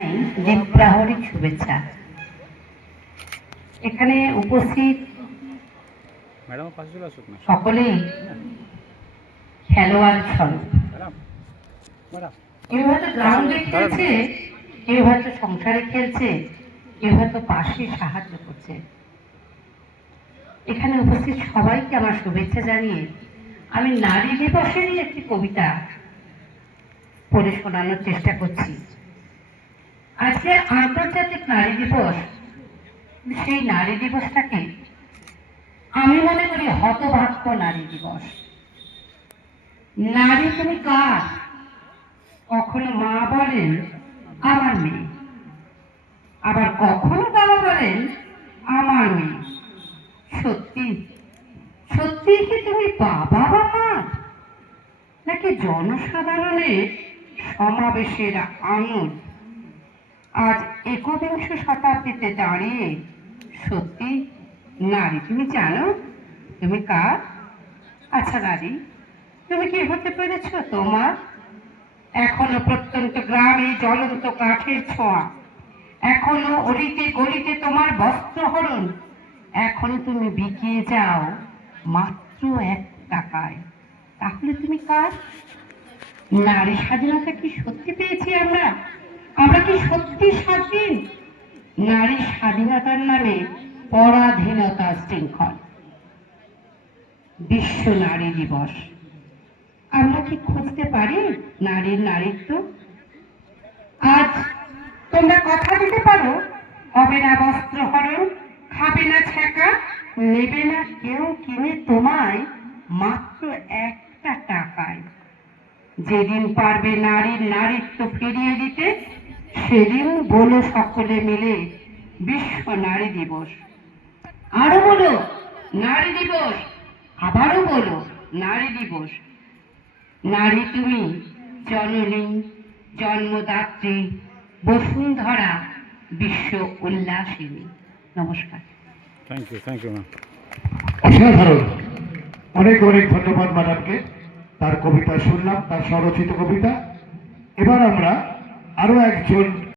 দীপ্রাহরিক শুভেচ্ছা। এখানে উপস্থিত সকলেই খেলোয়াড় স্বরূপ। কেউ হয়তো গ্রাউন্ডে খেলছে, কেউ হয়তো সংসারে খেলছে, কেউ হয়তো পাশে সাহায্য করছে। এখানে উপস্থিত সবাইকে আমার শুভেচ্ছা জানিয়ে আমি নারী দিবসেরই একটি কবিতা পড়ে শোনানোর চেষ্টা করছি। আজকে আন্তর্জাতিক নারী দিবস। সেই নারী দিবসটাকে আমি মনে করি হতভাগ্য নারী দিবস। নারী তুমি কার? কখনো মা বলেন আমার মেয়ে, আবার কখনো বাবা বলেন আমার মেয়ে। সত্যি সত্যি কি তুমি বাবা বা মা, নাকি জনসাধারণের সমাবেশের আনন্দ? আজ একবিংশ শতাব্দীতে দাঁড়িয়ে সত্যি নারী তুমি জানো তুমি কার? আচ্ছা নারী, তুমি কি হতে পেরেছ তোমার? এখনো প্রত্যন্ত গ্রামে জ্বলন্ত কাঠের ছোঁয়া, এখনো অলিতে গলিতে তোমার বস্ত্রহরণ, এখনো তুমি বিকিয়ে যাও মাত্র 1 টাকায়। তাহলে তুমি কার? নারী স্বাধীনতা কি সত্যি পেয়েছি আমরা? আমরা কি সত্যি স্বাধীন? নারী স্বাধীনতার নামে পরাধীনতা শৃঙ্খল। বিশ্ব নারী দিবস আমরা কি খুঁজতে পারি নারীর নারীত্ব? আজ তোমরা কথা দিতে পারো হবে না বস্ত্রহরণ, খাবে না ছ্যাঁকা, নেবে না কেউ কিনে তোমায় মাত্র 1 টাকায়। যেদিন পারবে নারীর নারীত্ব ফিরিয়ে দিতে, সেদিন বলো সকলে মিলে বিশ্ব নারী দিবস। আরো বলো নারী দিবস, আবারও বলো নারী দিবস। নারী তুমি জননী, জন্মদাত্রী, বসুন্ধরা, বিশ্ব উল্লাসিনী। নমস্কার। Thank you ma'am. অসাধারণ, অনেক অনেক ধন্যবাদ ম্যাডামকে। তার কবিতা শুনলাম, তার স্বরচিত কবিতা। এবার আমরা আরো একজন